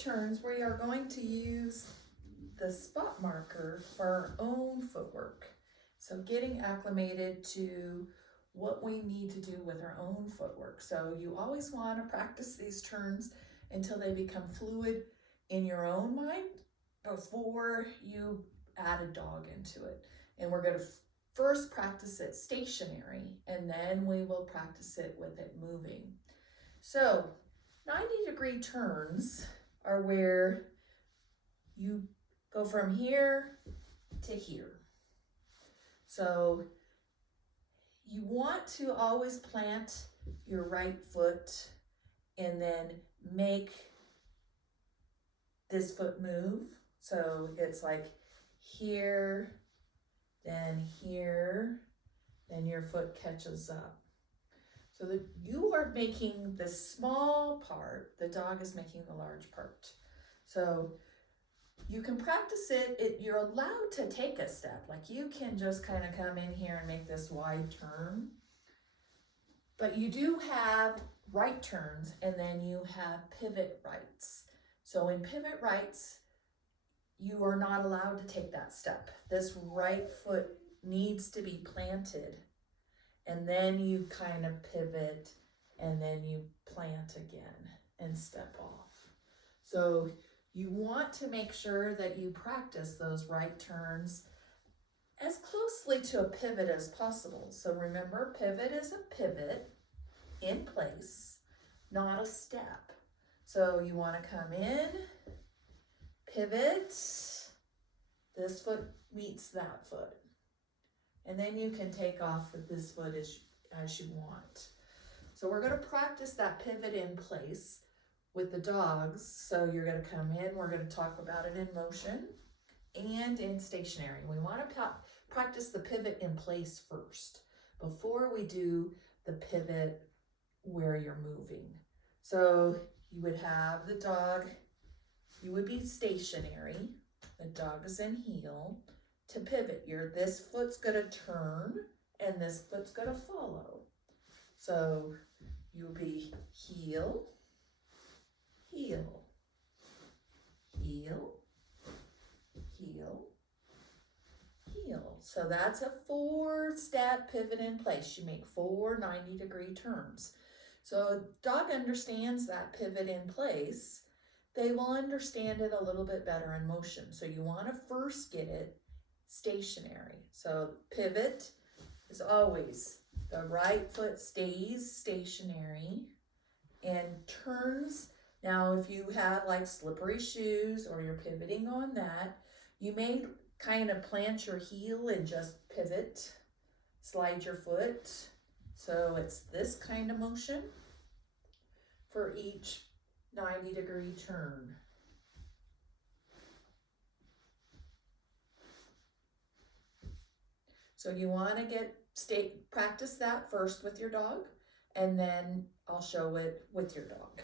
turns, we are going to use the spot marker for our own footwork. So getting acclimated to what we need to do with our own footwork. So you always want to practice these turns until they become fluid in your own mind before you add a dog into it. And we're going to first practice it stationary, and then we will practice it with it moving. So 90-degree turns are where you go from here to here. So you want to always plant your right foot and then make this foot move. So it's like here, then here, then your foot catches up. So that you are making the small part, the dog is making the large part. So you can practice it, you're allowed to take a step. Like you can just kind of come in here and make this wide turn. But you do have right turns and then you have pivot rights. So in pivot rights, you are not allowed to take that step. This right foot needs to be planted. And then you kind of pivot and then you plant again and step off. So you want to make sure that you practice those right turns as closely to a pivot as possible. So remember, pivot is a pivot in place, not a step. So you want to come in, pivot, this foot meets that foot. And then you can take off with this foot as you want. So we're going to practice that pivot in place with the dogs. So you're going to come in, we're going to talk about it in motion and in stationary. We want to practice the pivot in place first before we do the pivot where you're moving. So you would have the dog, you would be stationary, the dog is in heel. To pivot, this foot's gonna turn and this foot's gonna follow. So you'll be heel, heel, heel, heel, heel. So that's a 4-step pivot in place. You make 4 90-degree turns. So dog understands that pivot in place. They will understand it a little bit better in motion. So you want to first get it stationary. So pivot is always the right foot stays stationary and turns. Now if you have like slippery shoes or you're pivoting on that, you may kind of plant your heel and just pivot, slide your foot. So it's this kind of motion for each 90-degree turn. So you want to practice that first with your dog, and then I'll show it with your dog.